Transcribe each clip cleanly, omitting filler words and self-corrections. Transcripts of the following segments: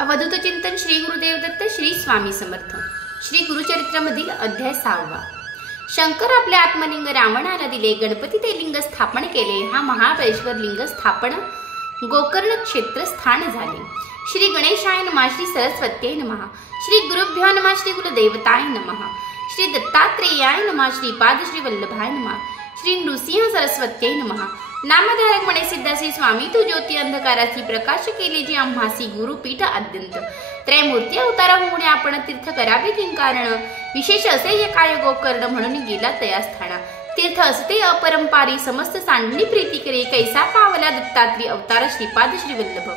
अवधूत चिंतन श्री गुरुदेव दत्त श्री स्वामी समर्थ। श्री गुरुचरित्रामधील अध्याय 6वा। शंकर आपल्या आत्मलिंग रावणाला दिले, गणपती ते लिंग स्थापन केले। हा महाबळेश्वर लिंग स्थापन गोकर्ण क्षेत्र स्थान झाले। श्री गणेशाय नमः, श्री सरस्वत्यै नमः, श्री गुरुभ्यो नमः, श्री गुरुदेवताय नमः, श्री दत्तात्रेयाय नमः, श्रीपाद श्री वल्लभाय नमः, श्री नृसिंह सरस्वत्यै नमः। नामधारक म्हणे, सिद्धासी स्वामी तू ज्योती अंधकाराची प्रकाश केले, जी आम्हासी गुरुपीठ आद्यंत त्रयमूर्ती अवतारा होऊन आपण तीर्थ करावे किंकारण। विशेष असे हे काय गोकर्ण म्हणून गेला तया स्थाना, तीर्थ असते अपरंपारी समस्त सांडणी प्रीती करे। कैसा पावला दत्तात्री अवतार श्रीपाद श्री वल्लभ,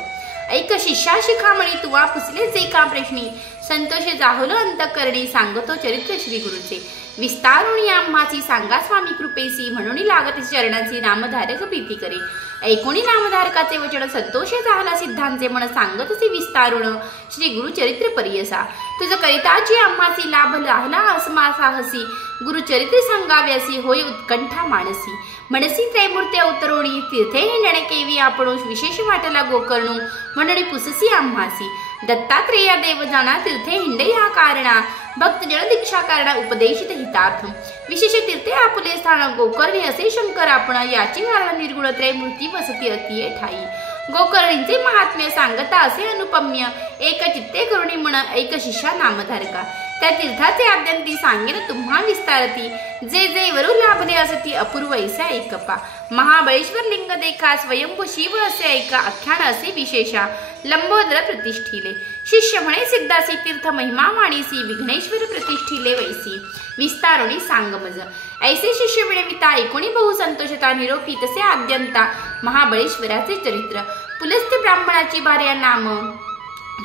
ऐक शिष्या शिखामणी तुवा पुसले जे का प्रश्नी। संतोष जाहुलो अंतकरणी, सांगतो चरित्र श्री गुरुचे। विस्तारुणी आम्हाची सांगा स्वामी कृपेसी, म्हणून लागत चरणाची नामधारक प्रीती करे। ऐकोणी नामधारकाचे वचन संतोष झाला सिद्धांचे मन, सांगतसी विस्तारुण श्री गुरुचरित्र परियसा। तुझ करिताची आम्हाची लाभ राहला अस्मा साहसी, गुरुचरित्र सांगाव्यासी होय उत्कंठा मानसी। मनसी त्रैमूर्ती अवतरोणी, तीर्थे हिंडणे केवी आपण। विशेष वाटला गोकर्णू, म्हणून पुससी आम्हासी। दत्तात्रेय देव जाणा, तीर्थे हिंडे या कारणा। भक्त जन दीक्षा कारणा, उपदेशित हितार्थ। विशेष तीर्थे आपुले स्थान, गोकर्णी असे शंकर आपण। याची कारण निर्गुण त्रैमूर्ती वसती अतिये ठाई। गोकर्णींचे महात्म्य सांगता असे अनुपम्य, एक चित्ते करुणी मन ऐक शिष्या नामधारका। त्या तीर्थाचे आद्यंती सांगेन तुम्हा विस्तारती, जे जे वरू लाभले असती अपूर्व ऐसा एकपा। महाबळेश्वर लिंग देखा, स्वयंभू शिव असे ऐका। आख्यान असे विशेषा, लंबोदर प्रतिष्ठिले। शिष्य म्हणे, सिद्धासी तीर्थ महिमा माणीसी, विघ्नेश्वर प्रतिष्ठिले वैसी। विस्तारुणी सांगमज, ऐसे शिष्य मिळविता ऐकोणी बहु संतोषता। निरोपी तसे आद्यंता महाबळेश्वराचे चरित्र। पुलस्त्य ब्राह्मणाची भार्या नाम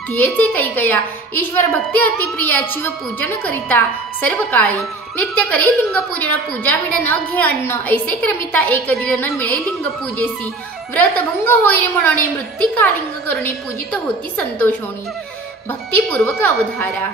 तियेचे कैकया, ईश्वर भक्ती अति प्रिया। शिव पूजन करिता सर्व काळी, नित्य करे लिंग पूजन। पूजा विण न घे अन्न, ऐसे क्रमिता एक दिन न मिळे लिंग पूजेसी। व्रत भंग होईल म्हणून मृत्तिका लिंग करुणी, पूजित होती संतोष होणी। भक्तिपूर्वक अवधारा,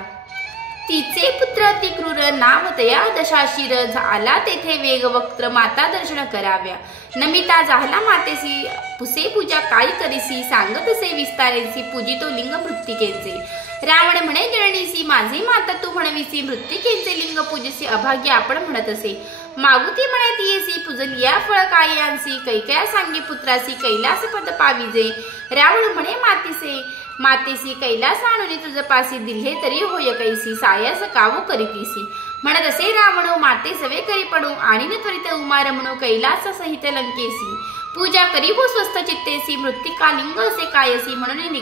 तिचे पुत्र अति क्रूर, नाव तया दशाशीर। झाला तेथे वेग वक्त्र, माता दर्शन कराव्या। नमिता झाला मातेसी, पुसे पूजा काय करीसी। सांगतसे विस्तारेसी, पूजितो लिंग मृत्तिकेचे। रावण म्हणे जननीसी, माझे माता तू म्हणविसी। मृत्तिकेचे लिंग पूजेसी, अभाग्य आपण म्हणत असे। मागुती म्हणे तियेसी, पुजलिया फळ काय यांसी। कैकया सांगे पुत्रासी, कैलास पद पाविजे। रावण म्हणे मातेसी, कैलास आणून तुझ पासी। दिल्हे तरी होय कैसी, सायास कावो करीतीसी। म्हणत असे रावण माते सवे करी पडू, आणि न त्वरित उमार म्हणू कैलास सहित लंकेसी। पूजा करी हो स्वस्थ चित्तेसी, मृत्तिका लिंग असे कायसी। म्हणून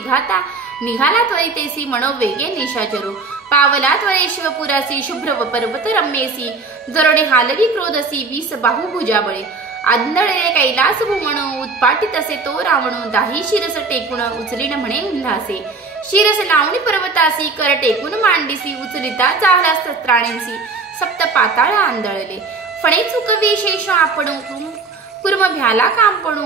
निघाला त्वरितेसी, म्हणो वेगे निशाचरू। पावला त्वरे शिवपुरासी, शुभ्र व पर्वत रम्येसी। जरोडे हालवी क्रोधसी, वीस बाहू भुजाबळे। आंधळे कैलास भुवन, उत्पाटित असे तो रावण। दाही शिरस टेकून, उचलीन म्हणे उल्हासे। शिरस लावणी पर्वतासी, कर टेकून मांडीसी। उचलिता जाहला शस्त्राणींसी, सप्त पाताळ आंधळले। फणे चुकवी शेष आपण, कुर्म भ्याला कांपणू।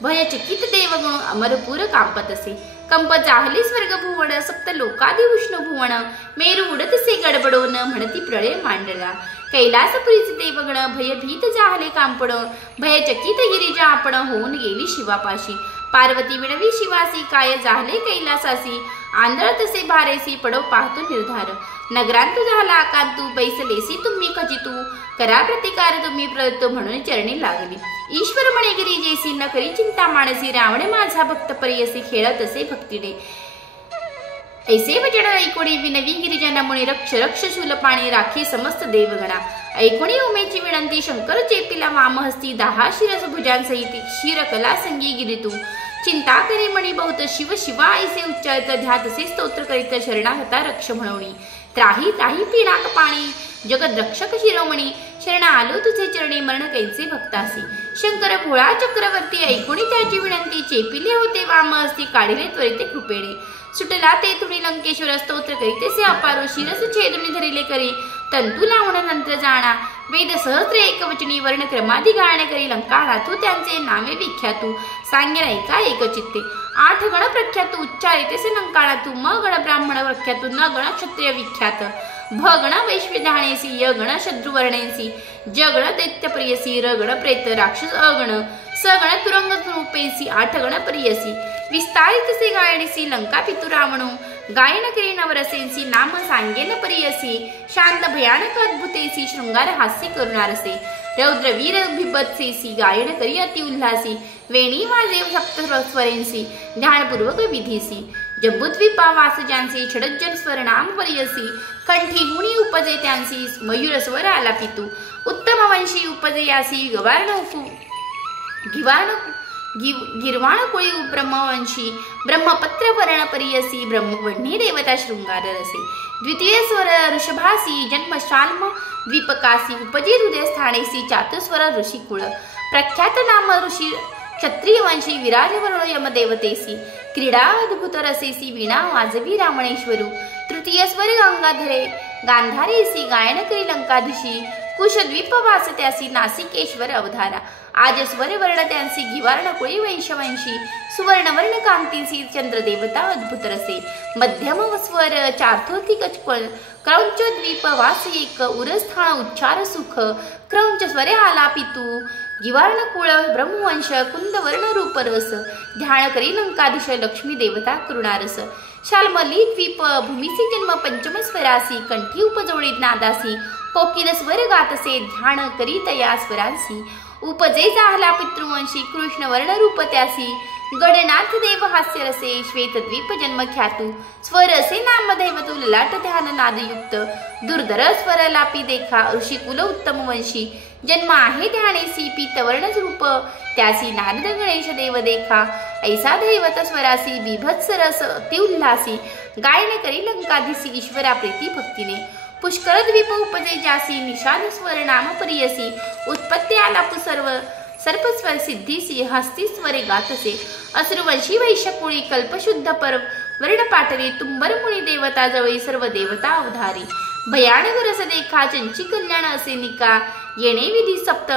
भयचकित देवगण, अमरपूर कांपत असे। कंप जाहले स्वर्ग भुवन, सप्त लोकादी उष्ण भुवन। मेरू उडतसे गडबडोन, म्हणती प्रळय मांडला। कैलासपुरीचे देवगण, भयभीत जाहले कांपण। भयचकित गिरिजा आपण, होऊन गेली शिवापाशी। पार्वती विणवी शिवासी, काय जाहले कैलासासी। आंधळ तसे भारेसी, पडो पाहतो निर्धार। नगरांतू झाला आकांतू, बैसलेसी तुम्ही खचितू। करा प्रतिकार तुम्ही प्रत, म्हणून चरणी लागली। ईश्वर म्हणे गिरिजेसी, न करी चिंता मानसी। रावण माझा भक्त परियसी, खेळत असे भक्तीने। ऐसे वचन ऐकोणी विनवी गिरिजना मुनी। रक्ष रक्ष शूलपाणी, राखी समस्त देवगणा। ऐकोणी उमेची विनंती, शंकर चेपिला वामहस्ती। 10 शिरस भुजांसहित, क्षीरकला संगी गिरितू। चिंता करी मणी बहुत, शिव शिवा ऐसे उच्चारित। ध्यातसे स्तोत्र करीत, शरणागता रक्ष म्हणवणी। त्राही त्राही पिणाक पाणी, जगद रक्षक शिरोमणी। शरण आलो तुझे चरणी, मरण कैसे भक्तासी। शंकर भोळा चक्रवर्ती, ऐकोणी त्याची विनंती। चेपिले होते वामहस्ती, काढिले त्वरिते कृपेने। सुटला ते तुणी लंकेश्वर, स्तोत्र करीतेसे अपारो। शिरस छेदुनी धरिले करी, तंतू लावण नंतर जाणा। वेद सहस्त्र एकवचनी, वर्ण क्रमादी गायन करी। लंका नाथू त्यांचे नावे विख्यातू, सांगेन ऐका एक चित्ते। 8 गण प्रख्यात, उच्चारितेसे लंकाळातू। म गण ब्राह्मण प्रख्यातू, न गण क्षत्रिय विख्यात। भगण वैश्वधाणेसी यगण शत्रुवर्णेसी जगण दैत्यप्रियसी रगण प्रेत राक्षस अगण सगण तुरंग रूपेसी आठगण प्रियसी विस्तारितसे गायणेसी लंका पितु रावणो गायन करी नवरसेंसी नाम सांगेन प्रियसी शांत भयानक अद्भुतेसी शृंगार हास्य करुणारसे रौद्र वीर बिभत्सेसी गायन करी अति उल्हासी वेणी वाजे सप्त स्वरेंसी ध्यानपूर्वक विधीसी जम्बुद्वीपा वासजांसी षडज्जन स्वर नाम प्रियसी कंठी गुणी उपजे त्यांसी मयूर स्वर आलापितू उत्तम वंशी उपजे यासी गिरवाण कुळी ब्रह्मवंशी ब्रह्मपत्र वर्ण परियसी ब्रह्मवन्नी देवता शृंगार रसे द्वितीय स्वर ऋषभासी जन्म शाल्म द्वीपकासी उपजी हृदय स्थानेसी चातुस्वर ऋषिकुळ प्रख्यात नाम ऋषी क्षत्रिय वंशी विराज वर्ण यमदेवतेसी क्रीडा अद्भुत रसेसी वीणा वाजवी रामणेश्वरू तृतीय स्वर गंगाधरे गांधारेसी गायन करी लंकाधीशी कुशद्वीप वासत्यासी नासिकेश्वर अवधारा आज स्वर वर्ण त्यांसी गिवार्ण कुळी वैशवंशी सुवर्ण वर्ण कांतीसी चंद्रदेवता अद्भुत रसे मध्यम स्वर चार्थोथिक क्रौंच द्वीप वास एक उरस्थान उच्चार सुख क्रौंच स्वरे आलापितू गिवार्ण कुळ ब्रह्मवंश कुंद वर्ण रूप रस ध्यान करी लंकाधीश लक्ष्मी देवता करुणारस शाल्मली द्वीप भूमिसी जन्म पंचम स्वरासी कंठी उपजोळी नादासी कोकिल स्वर गातसे ध्यान करी तया स्वरांसी उपजे जाहला पितृवंशी कृष्ण वर्ण रूप त्यासी गडनाथ देव हास्य रसे श्वेत द्वीप जन्म ख्यातू स्वर असे नाम देवतु ललाट ध्यान नादयुक्त दुर्धर स्वर लापी देखा ऋषी कुल उत्तम वंशी जन्म आहे ध्यानेसी पीतवर्ण रूप त्यासी नारद गणेश देव देखा ऐसा दैवत स्वरासी बिभत्स रस अति उल्हासी गायन करी लंकाधीसी ईश्वरा प्रीती भक्तीने पुष्कर द्वीप उपजे जासी निषाद स्वर नाम प्रियसी उत्पत्ती आलापू सर्पस्वर सिद्धीसी हस्ती स्वरे गातसे असुरवंशी वैश्यकुळी कल्पशुद्ध पर वर्ण पाटली तुंबर मुनी देवता जवळी सर्व देवता अवधारी भयानक रस देखा चंची कल्याण असे निका येणे विधी सप्त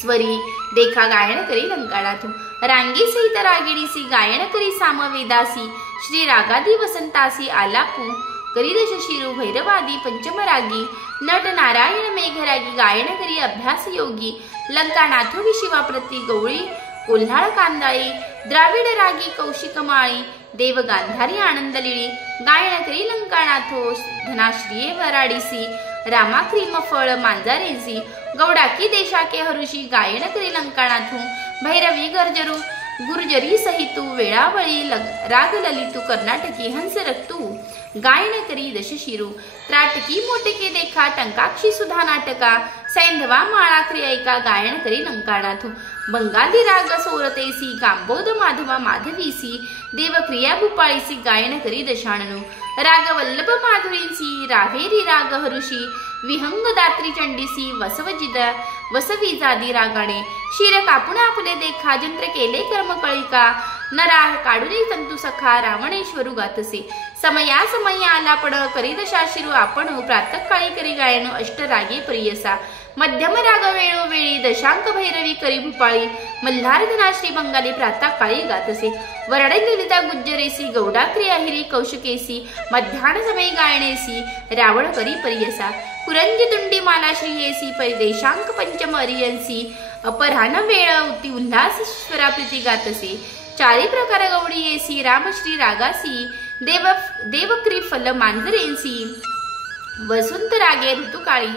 स्वरी देखा गायन करी लंकाळातू रांगी सहित रागिणीसी गायन करी सामवेदासी श्री रागादी वसंतासी आलापू करी दश शिरू भैरवादी पंचमरागी नट नारायण मेघरागी गायन करी अभ्यास योगी लंकानाथो विशिवा प्रति गवळी कोल्हाळ कांदाळी द्राविड रागी कौशिक माळी देव गांधारी आनंदलिळी गायन करी लंकानाथो धनाश्रिये वराडीसी रामा क्रीम फळ मांजारेसी गौडाकी देशाके हरुषी गायन करी लंकानाथू भैरवी गरजरू गुर्जरी सहितू वेळावळी राग ललितू कर्नाटकी हंस रक्तू गायन करी दशशिरू त्राटकी मोटके देखा टंकाक्षी सुधा नाटका सैंधवा माळाक्री ऐका गायन करी लंकानाथू बंगाली राग सोरतेसी कांबोद माधवा माधवीसी देवक्रिया भूपाळीसी गायन करी दशाणनू राग वल्लभ माधुरीसी राहेरी राग हरुषी विहंग दात्री चंडीसी वसविजादी रागाणे शिर कापून आपले देखा जंत्र केले कर्म कळिका नरा काढुनी तंतु सखा रावणेश्वरू गातसे समया समय आला पण करी दशाशिरू आपण प्रातः काळी करी गायन अष्टरागी प्रियसा मध्यम राग वेळोवेळी दशांक भैरवी करी भूपाळी मल्हार धनाश्री बंगाली प्रातः काळी गातसे वरडे ललिता गुज्जरेसी गौडाक्री अहिरी कौशिकेसी मध्यान समय गायनेसी रावण करी प्रियसा कुरंज तुंडी मालाश्रीयेसी परिदेशांक पंचम अरियंसी अपराह्न वेळ उती उल्हासेश्वरा प्रीती गातसे चारी प्रकार गौडी येसी रामश्री रागासी देवक्री फल मांजरेंसी वसंत रागे ऋतुकाळी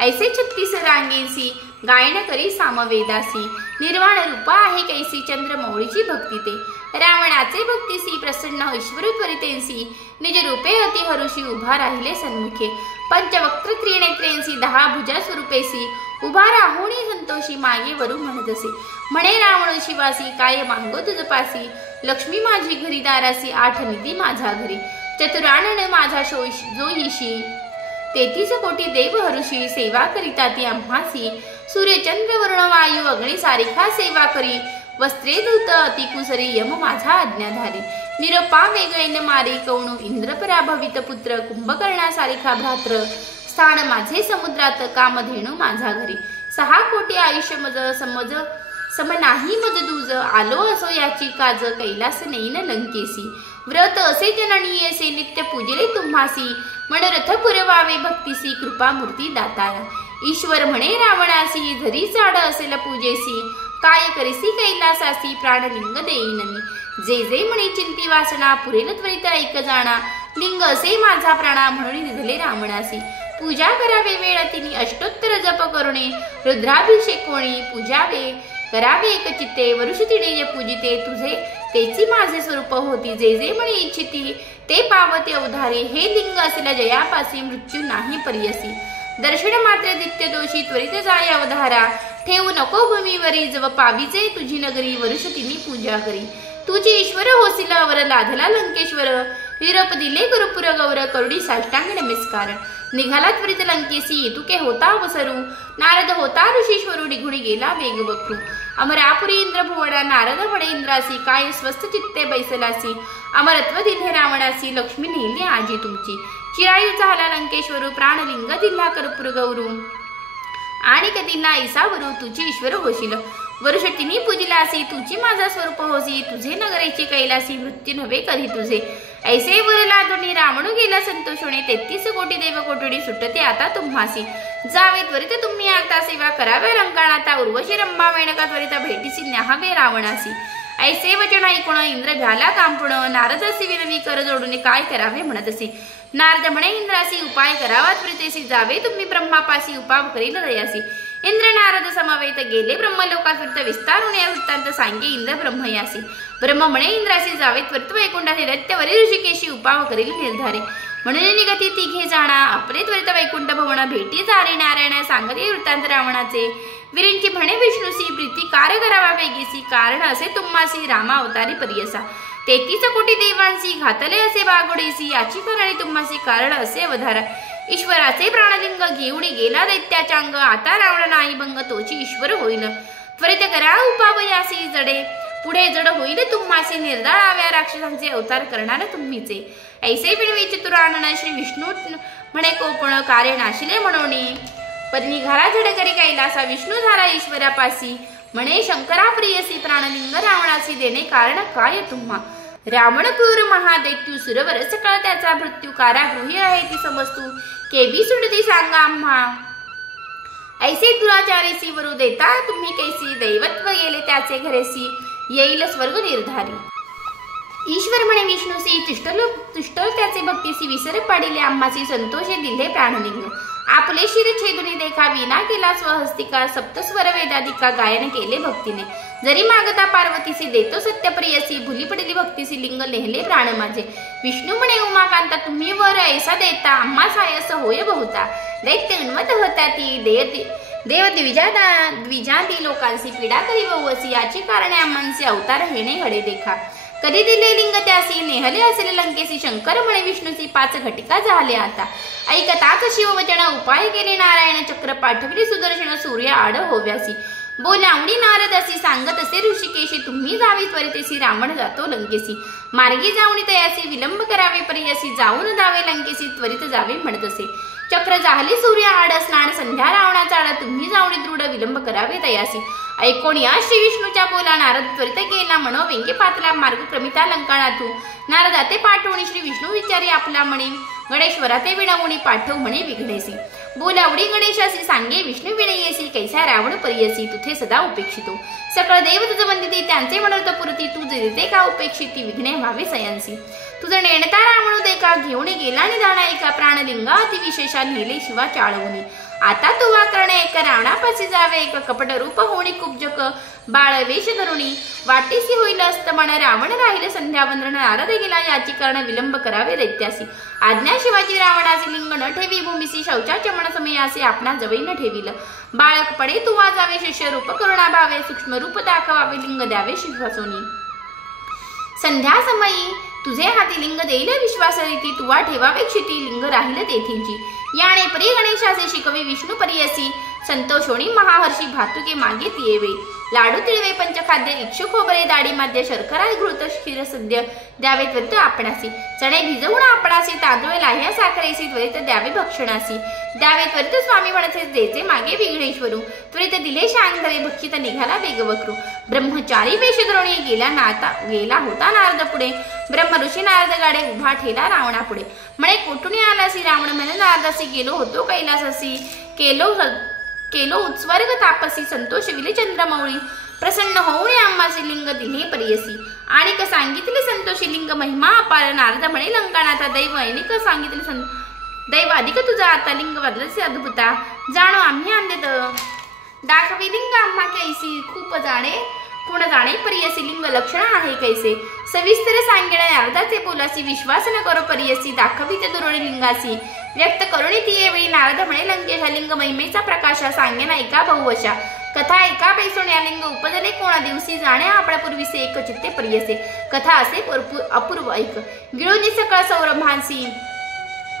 ऐसे 36 रांगेसी गायन करी सामवेदासी निर्वाण रूपा आहे कैसी चंद्र मौळीची भक्ती ते रावणाचे भक्तीसी प्रसन्न ईश्वर त्वरितेंसी निज रूपे अति हरुषी उभा राहिले सन्मुखे पंचवक्त्र त्रिनेत्रेंसी 10 भुजा स्वरूपेसी उभा राहुणी संतोषी मागे वरू म्हणतसे म्हणे रावण शिवासी काय मागो तुझपासी लक्ष्मी माझी घरी दारासी 8 निधी माझा घरी चतुरानन माझा जोईशी 33 कोटी देव हरुषी सेवा करिता ती आम्हासी सूर्यचंद्र वरुण वायू अग्नी सारिखा सेवा करी वस्त्रे धुत अति कुसरी यम माझा आज्ञाधारी निरपा वेगळे न मारी कौणू इंद्र पराभवित पुत्र कुंभकर्णा सारिखा भ्रात्र स्थान माझे समुद्रात कामधेणू माझा घरी 6 कोटी आयुष्य मज सम नाही मज दूज आलो असो याची काज कैलास नेईन लंकेसी व्रत असे जननी असे नित्य पूजले तुम्हासी मनोरथ पुरवावे भक्तीसी कृपा मूर्ती दातारा ईश्वर म्हणे रावणासी धरी झाड असेल पूजेसी काय करीसी कैलासासी प्राणलिंग देईन मी जे जे म्हणे चिंती वासना पुरेल त्वरित ऐक जाणा लिंग असे माझा प्राणा म्हणून निधले रावणासी पूजा करावे वेळ तिनी अष्टोत्तर जप करुणे रुद्राभिषेक कोणी पूजावे करावे एक चित्ते वरुष तिडे जे पूजिते तुझे तेची माझे स्वरूप होती जे जे म्हणे इच्छिती ते पावते अवधारे हे लिंग असेल जयापासी मृत्यू नाही पर्यसी दर्शन मात्र दित्य दोषी त्वरित जाय अवधारा ठेवू नको भूमीवरी जव पावीचे तुझी नगरी वरुष तिनी पूजा करी तुझी ईश्वर होसिल वर लाधला लंकेश्वर निरोप दिले गुरुपुर गौर करुडी साष्टांग नमस्कार निघाला त्वरित लंकेसी तुके होता अवसरू नारद होता ऋषीश्वरू निघुणी गेला वेग वक्रू अमरापुरी इंद्र भुवना नारद म्हणे इंद्रासी काय स्वस्थ चित्ते बैसलासी अमरत्व दिले रावणासी लक्ष्मी नेली आजी तुमची चिरायू झाला लंकेश्वरू प्राणलिंग दिला कर्पूर गौरू आणि कधीला ऐसावरू तुझी ईश्वर होशील वरुष तिनी पूजिलासी तुझी माझा स्वरूप होसी तुझे नगरेची कैलासी मृत्यू नव्हे कधी तुझे ऐसे वरला दोन्ही रावणू गेला संतोषोणे 33 कोटी देव कोटडी सुटते आता तुम्हासी जावे त्वरित तुम्ही आता सेवा करावे रंकाणाता उर्वशी रंभा मेणका त्वरित भेटीसी न्याहावे रावणासी ऐसे वचन ऐकून इंद्र घाला कांपण नारदासी विनवी कर जोडून काय करावे म्हणत असे नारद म्हणे इंद्रासी उपाय करावा त्वरितेसी जावे तुम्ही ब्रह्मापासी उपाव करील दयासी इंद्र नारद समवेत गेले ब्रह्मलोकात वृत्त विस्तारून या वृत्तांत सांगे इंद्र ब्रह्मयासी ब्रह्म म्हणे इंद्रासी जावे त्वरित वैकुंठाचे दैत्यवरी ऋषिकेशी उपाव करील निर्धारे म्हणून निगती तिघे जाणा आपले त्वरित वैकुंठ भवन भेटी जारे नारायण सांगते वृत्तांत रावणाचे विरींची म्हणे विष्णूसी प्रीती कार करावा वेगीसी कारण असे तुम्हासी रामा अवतारी पर्यसा 33 कोटी देवांसी घातले असे बागोडेसी याची करणे तुम्हासी कारण असे अवधारा ईश्वराचे प्राणलिंग घेऊन गेला दैत्याच्या अंग आता रावण नाही भंग तोची ईश्वर होईल त्वरित करा उपावयासी जडे पुढे जड होईल तुम्हासी निर्दाळाव्या राक्षसांचे अवतार करणार तुम्हीचे ऐसे विणवी चतुरानन श्री विष्णू म्हणे कोपण कार्य नाशिले म्हणोनी पत्नी घरा जड करी कैलासा विष्णू झाला ईश्वरापासी म्हणे शंकरा प्रियसी प्राणलिंग रावणासी देणे कारण काय तुम्हा रावण क्रूर महादैत्यू सुरवर सकळ त्याचा मृत्यू कारागृही आहे ती समजतू केवी सुडती सांगा आम्हा ऐसे दुराचारीसी वरू देता तुम्ही कैसी दैवत्व गेले त्याचे घरेसी येईल स्वर्ग निर्धारी ईश्वर म्हणे विष्णूसी तुष्टल त्याचे भक्तीसी विसर पाडिले आम्हासी संतोषे दिले प्राणलिंग आपले शिर छेदुनी देखा विना केला स्वहस्तिका सप्तस्वर वेदाधिका गायन केले भक्तीने जरी मागता पार्वतीसी देतो सत्यप्रियसी भुली पडली भक्तीसी लिंग लेहले प्राण माझे विष्णू म्हणे उमाकांता तुम्ही वर ऐसा देता आम्हा सायस होय बहुता दैत्य उन्मत होता ती देव द्विजादी लोकांसी पीडा करी बहुअसी याची कारणे आम्हांचे अवतार हेणे घडे देखा कधी दिले लिंग त्यासी नेहले असेल लंकेसी शंकर म्हणे विष्णूची 5 घटिका झाले आता ऐकताच शिववचन उपाय केले नारायण चक्र पाठविले सुदर्शन सूर्य आड होव्यासी बोलावणी नारदासी सांगत असे ऋषिकेशी तुम्ही जावी त्वरितेसी रावण जातो लंकेसी मार्गी जाऊन तयासी विलंब करावे पर्यसी जाऊन जावे लंकेसी त्वरित जावे म्हणत असे चक्र जाहले सूर्य आड स्नान संध्या रावणाचा आड तुम्ही जाऊन दृढ विलंब करावे तयासी ऐकोण या श्री विष्णूच्या बोला नारद त्वरित गेला म्हणो व्यंगे पातला मार्ग क्रमिता लंकाणातू नारदा ते पाठवणी श्री विष्णू विचारी आपला म्हणे गणेश्वरा ते विणवणी पाठव म्हणे विघ्नेसी बोलावडी गणेशासी सांगे विष्णू विनयेसी कैसा रावण पर्यसी तुथे सदा उपेक्षितो सकळ देव तुझ वंदिते त्यांचे मनोरथ पुरती तू देते का उपेक्षिती विघ्ने व्हावे सयांसी तुझं नेणता रावण देखा घेऊन गेला निधाना एका प्राणलिंगा अतिविशेषा नेले शिवा चाळवणी आता तुवा करणे एक रावणापाशी जावे एक कपट रूप होणी कुब्जक बाळ वेश धरुणी वाटेसी होईल अस्तमन रावण राहिले संध्यावंदन नारद गेला याची कारण विलंब करावे दैत्यासी आज्ञा शिवाजी रावणाचे लिंग न ठेवी भूमीसी शौचाचमन समयासी आपणा जवळ न ठेविल बाळकपणे तुवा जावे शिष्य रूप करुणा भावे सूक्ष्म रूप दाखवावे लिंग द्यावे शिवासोनी संध्या समयी तुझे हाती लिंग देईल विश्वासरीती तुवा ठेवावे क्षिती लिंग राहील तेथींची याने परी गणेशाचे शिकवे विष्णू परियसी संतोषोणी महाहर्षी भातुके मागे येवे लाडू तिळवे पंचखाद्य इच्छु खोबरे दाढी माद्य शर्करा घृत क्षीर सद्य द्यावे त्वरित आपणासी चणे भिजवून आपणासी तांदूळ लाह्या साखरेसी त्वरित द्यावे भक्षणासी द्यावे त्वरित स्वामी म्हणते देचे मागे विघ्नेश्वरू त्वरित दिले शांतरे भक्षित निघाला वेगवक्रू ब्रह्मचारी वेश द्रोणी गेला होता नारद पुढे ब्रह्म ऋषी नारद गाडे उभा ठेला रावणा पुढे म्हणे कोठून आलासी रावण म्हणे नारदासी गेलो होतो कैलासासी केलो उत्स्वर्ग तापसी संतोष विले चंद्रमौळी प्रसन्न होऊन आम्हासी लिंग दिले परियसी आणि सांगितले संतोषी लिंग महिमा अपार नारद म्हणे लंकानाथा दैव ऐनिक सांगितले दैव अधिक तुझा आता लिंग बदलसे अद्भुता जाणो आम्ही आणलेत दाखवी लिंग आम्हा कैसी खूप जाणे पूर्ण जाणे परियसी लिंग लक्षण आहे कैसे सविस्तर सांगणे नारदाचे बोलासी विश्वास न करो परियसी दाखविते दुरोणी लिंगासी व्यक्त करुणी ती वेळी नारद म्हणे लंकेशा लिंग महिमेचा प्रकाशा सांगेना एका बहुवशा कथा एका पैसोन या लिंग उपजले कोणा दिवशी जाणे आपल्या पूर्वीसे एक चित्ते परियसे कथा असे अपूर्व ऐक गिळूनी सकळ सौरभांसी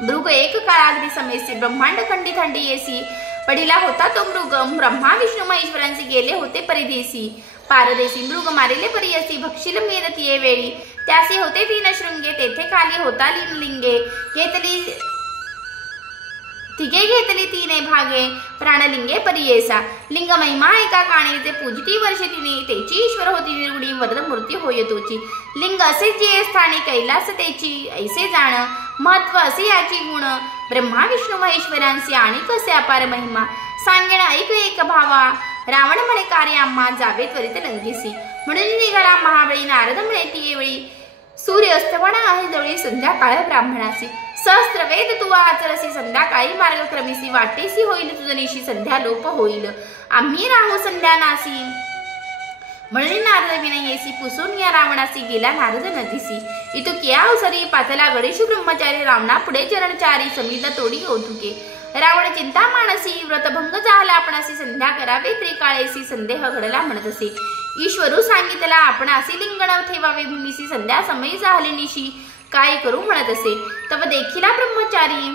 मृग एक काळागदी समेसी ब्रह्मांड खंडी थंडी येसी पडिला होता तो मृग ब्रह्मा विष्णू महेश्वरांचे गेले होते परिदेशी पारदेशी मृग मारिले परियसी भक्षिल मेद तिये वेळी त्यासी होते तीन शृंगे तेथे खाली होता लिंगे घेतली तीने भागे प्राणलिंगे परियेसा लिंग महिमा एका काणीचे पूजिती वर्षे तिने तेची ईश्वर होती निर्गुणी वरद मूर्ती होय तोची लिंग असे जे स्थानी कैलास तेची ऐसे जाण महत्व असे याची गुण ब्रह्मा विष्णू महेश्वरांसी आणि कसे अपार महिमा सांगेण ऐक एक भावा रावण म्हणे कार्य आम्हा जावे त्वरित लंकेसी म्हणून निघाला महाबळी नारद म्हणे ती वेळी सूर्य अस्तवण आहे जवळी संध्याकाळ ब्राह्मणासी सहस्त्र वेद तुवा आचरसी संध्याकाळी मार्गक्रमीसी वाटेसी होईल तुझनीशी संध्या लोप होईल आम्ही राहू संध्यानासी म्हणून नारद विनयेसी पुसून या रावणासी गेला नारद नदीसी इतुकिया अवसरी पातला गणेश ब्रह्मचारी रावणा पुढे चरणचारी समिद तोडी कौतुके रावण चिंता मानसी व्रतभंग झाला आपणासी संध्या करावे त्रिकाळेसी संदेह घडला म्हणत असे ईश्वरू सांगितला आपणासी लिंगण ठेवावे भूमीसी संध्या समय झाले निशी काय करू म्हणत असे तव देखिला ब्रह्मचारी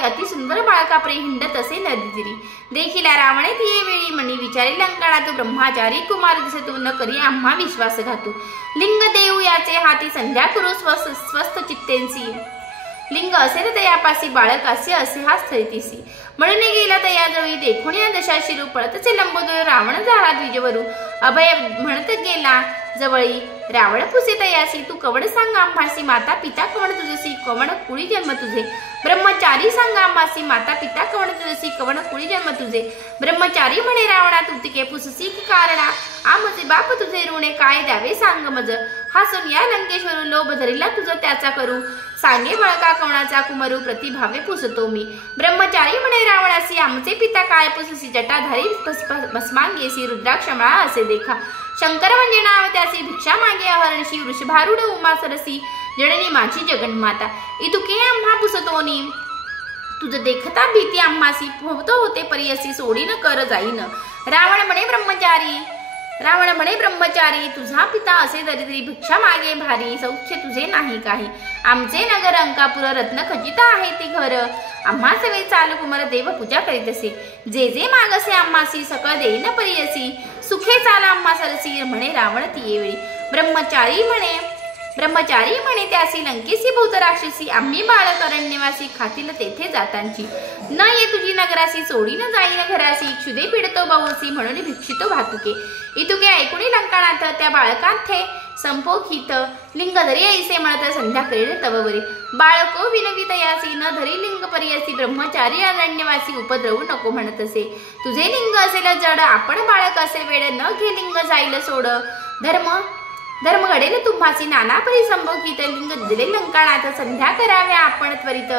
अति सुंदर बाळका प्रे हिंडत असे नदीतीरी देखिला रावणे ती वेळी मणी विचारी लंकाळा तू ब्रह्मचारी कुमार दिसे तू न करी आम्हा विश्वास घातू लिंग देऊ याचे हाती संध्या करू स्वस्थ चित्तेंसी लिंग असे न तयापासी बाळक असे हा स्थैतीसी म्हणून गेला तयाजवळी देखून या दशाशिरू पळतचे लंबोदर रावण झाला द्विजवरू अभय म्हणत गेला जवळी रावण पुसे तयासी तू कवड सांग आम्हासी माता पिता कवण तुझसी कवण कुळी जन्म तुझे ब्रह्मचारी सांग आम्हासी माता पिता कवण तुझसी कवण कुळी जन्म तुझे ब्रह्मचारी म्हणे रावणा तुतिके पुससी कारणा आमचे बाप तुझे ऋणे काय द्यावे सांग मज हासून या लंकेश्वरू लोभ धरिला तुझं त्याचा करू सांगे बळका कवणाचा कुमरू प्रतिभावे पुसतो मी ब्रह्मचारी म्हणे रावणासी आमचे पिता काय पुससी जटाधारी भस्मांगेसी रुद्राक्षमळा असे देखा शंकर म्हणजे नाव त्यासी भिक्षा मागे अहर्णशी वृषभारूढ उमा सरसी जडणी माझी जगन्माता इतुके आम्हा पुसतोनी तुझ देखता भीती आम्हासी भवतो होते परियसी सोडी न कर जाईन रावण म्हणे ब्रह्मचारी तुझा पिता असे दरिद्री भिक्षा मागे भारी सौख्य तुझे नाही काही आमचे नगर अंकापुर रत्न खचित आहे ती घर आम्हा सवे चाल कुमार देव पूजा करीत असे जे जे मागसे आम्हासी सकळ देईन परियसी सुखे चाल आम्हा सरसी म्हणे रावण ती वेळी ब्रह्मचारी म्हणे त्यासी लंकेसी भूत राक्षसी आम्ही बाळकरण्यवासी खातील तेथे जातांची न ये तुझी नगरासी सोडी न जाईन घरासी क्षुदे पिडतो बहुसी म्हणून भिक्षितो भातुके इतुके ऐकुणी लंकानाथ त्या बाळकांथे संपोखित लिंग धरी ऐसे म्हणत संध्या करील तववरी बाळको विनवी तयासी न धरी लिंग परियसी ब्रह्मचारी अरण्यवासी उपद्रवू नको म्हणत असे तुझे लिंग असेल जड आपण बाळक असे वेळ न घे लिंग जाईल सोड धर्म घडेल तुम्हासी नाना परी संभोगित लिंग दिले लंकानाथ संध्या कराव्या आपण त्वरित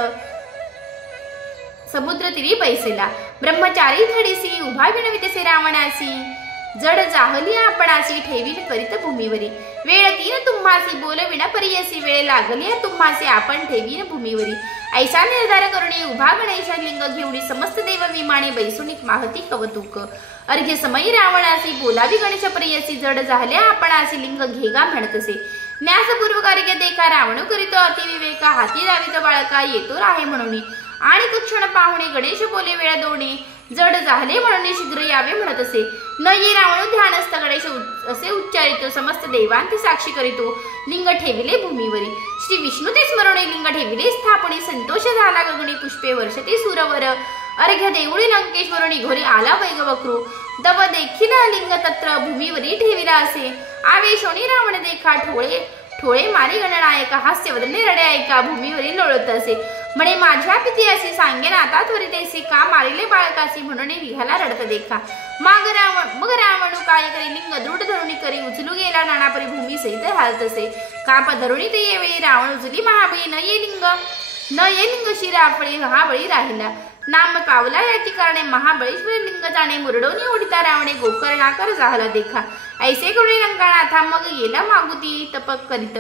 समुद्र तिरी पैसेला ब्रह्मचारी धडीसी उभा विनवितसे रावणासी जड जाहली आपणासी ठेवीन त्वरित भूमीवरी वेळ तीन तुम्हासी बोलविण परियसी वेळ लागली तुम्हासी आपण ठेवीन भूमीवरी ऐसा निर्धार करुणी उभा गणेशा लिंग घेऊनी समस्त देव विमाने बैसुनिक माहती कवतुक अर्घ्य समयी रावणासी बोलावी गणेश परियसी जड झाल्या आपणासी लिंग घेगा म्हणतसे न्यासपूर्वक अर्घ्य देखा रावण करीतो अतिविवेका हाती रावित बाळका येतो आहे म्हणून आणि क्षण पाहुणे गणेश बोले वेळ दोणे जड झाले म्हणून शीघ्र यावे म्हणत असे. न ये रावण ध्यानस्थ गणेश असे उच्चारितो. समस्त देवांती साक्षी करीतो. लिंग ठेविले भूमीवरी. श्री विष्णू ते स्मरणे लिंग ठेविले स्थापणे. संतोष झाला गगनी पुष्पे वर्षते सुरवर. अर्घ्य देऊळी लंकेश्वरुनी घोरी आला वैग वक्रू. दव देखील लिंग तत्र भूमीवरी ठेविला असे. आवेशोनी रावण देखा ठोळे मारी गणनायका. हास्यवदने रडे ऐका भूमीवरील लोळत असे. म्हणे माझ्या पिती असे सांगेन आता त्वरितेसी. का मारिले बाळकासी म्हणून निघाला रडत देखा. मग रावणू काय करी लिंग दृढ धरुणी करी. उचलू गेला नानापरी भूमी सहित हालत असे. काप धरुणी ते येवेळी रावण उचली महाबळी. न ये लिंग शिराफळी महाबळी राहिला. नाम पावला याची कारणे महाबळेश्वर लिंग जाणे. मुरडोनी उडता रावणे गोकर्णाकर झाला देखा. ऐसे करुणी लंकानाथा मग गेला मागुती तपक करीत.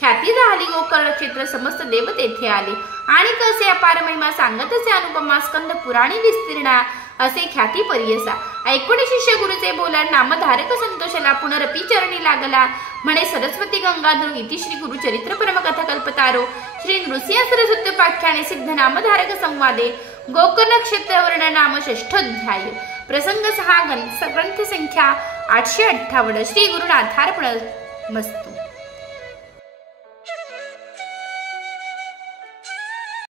ख्याती झाली गोकर्ण क्षेत्र समस्त देव तेथे आले. आणि कसे अपार महिमा सांगत असे अनुपमा. स्कंद पुराणी विस्तीर्णा असे ख्याती परियसा. ऐकून शिष्य गुरुचे बोला. नामधारक संतोषला पुनरपी चरणी लागला. म्हणे सरस्वती गंगाधर इति श्री गुरुचरित्र परमकथा कल्पतारो. श्री नृसिंह सरस्वत्योपाख्याने सिद्ध नामधारक संवादे गोकर्ण क्षेत्र वर्ण नाम षष्ठोध्याय. प्रसंग 6 ग्रंथ संख्या 858. श्री गुरुनाथार्पणमस्तु.